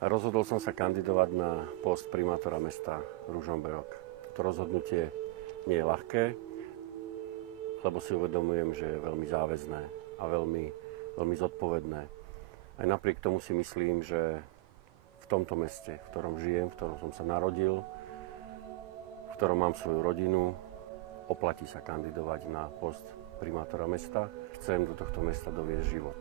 Rozhodol som sa kandidovať na post primátora mesta Ružomberok. To rozhodnutie nie je ľahké, lebo si uvedomujem, že je veľmi záväzné a veľmi zodpovedné. Aj napriek tomu si myslím, že v tomto meste, v ktorom žijem, v ktorom som sa narodil, v ktorom mám svoju rodinu, oplatí sa kandidovať na post primátora mesta. Chcem do tohto mesta doviesť život.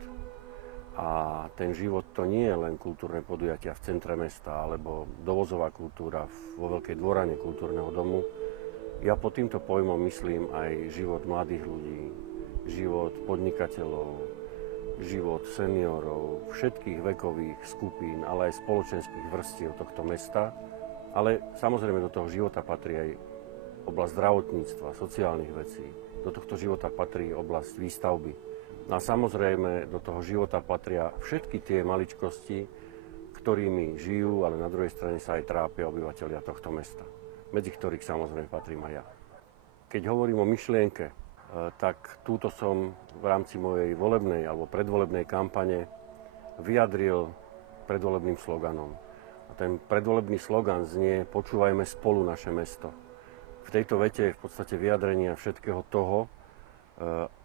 A ten život to nie je len kultúrne podujatia v centre mesta alebo dovozová kultúra vo Veľkej dvorane kultúrneho domu. Ja pod týmto pojmom myslím aj život mladých ľudí, život podnikateľov, život seniorov, všetkých vekových skupín, ale aj spoločenských vrstiev tohto mesta. Ale samozrejme do toho života patrí aj oblasť zdravotníctva, sociálnych vecí. Do tohto života patrí oblasť výstavby. No a samozrejme do toho života patria všetky tie maličkosti, ktorými žijú, ale na druhej strane sa aj trápia obyvateľia tohto mesta, medzi ktorých samozrejme patrím aj ja. Keď hovorím o myšlienke, tak túto som v rámci mojej volebnej alebo predvolebnej kampane vyjadril predvolebným sloganom. A ten predvolebný slogan znie Počúvajme spolu naše mesto. V tejto vete je v podstate vyjadrenie všetkého toho,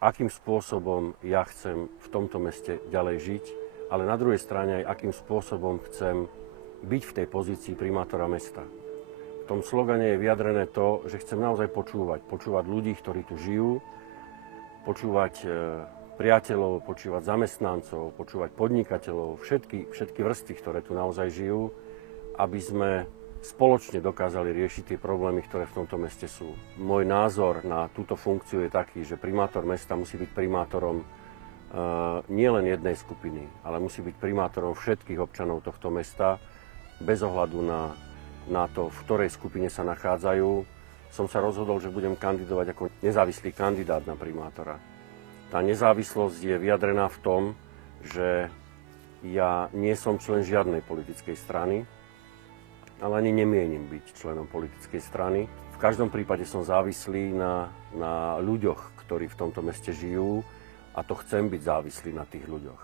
akým spôsobom ja chcem v tomto meste ďalej žiť, ale na druhej strane aj akým spôsobom chcem byť v tej pozícii primátora mesta. V tom slogane je vyjadrené to, že chcem naozaj počúvať ľudí, ktorí tu žijú, počúvať priateľov, počúvať zamestnancov, počúvať podnikateľov, všetky vrstvy, ktoré tu naozaj žijú, aby sme spoločne dokázali riešiť tie problémy, ktoré v tomto meste sú. Môj názor na túto funkciu je taký, že primátor mesta musí byť primátorom nielen jednej skupiny, ale musí byť primátorom všetkých občanov tohto mesta, bez ohľadu na to, v ktorej skupine sa nachádzajú. Som sa rozhodol, že budem kandidovať ako nezávislý kandidát na primátora. Tá nezávislosť je vyjadrená v tom, že ja nie som člen žiadnej politickej strany, ale ani nemienim byť členom politickej strany. V každom prípade som závislý na ľuďoch, ktorí v tomto meste žijú, a to chcem byť závislý na tých ľuďoch.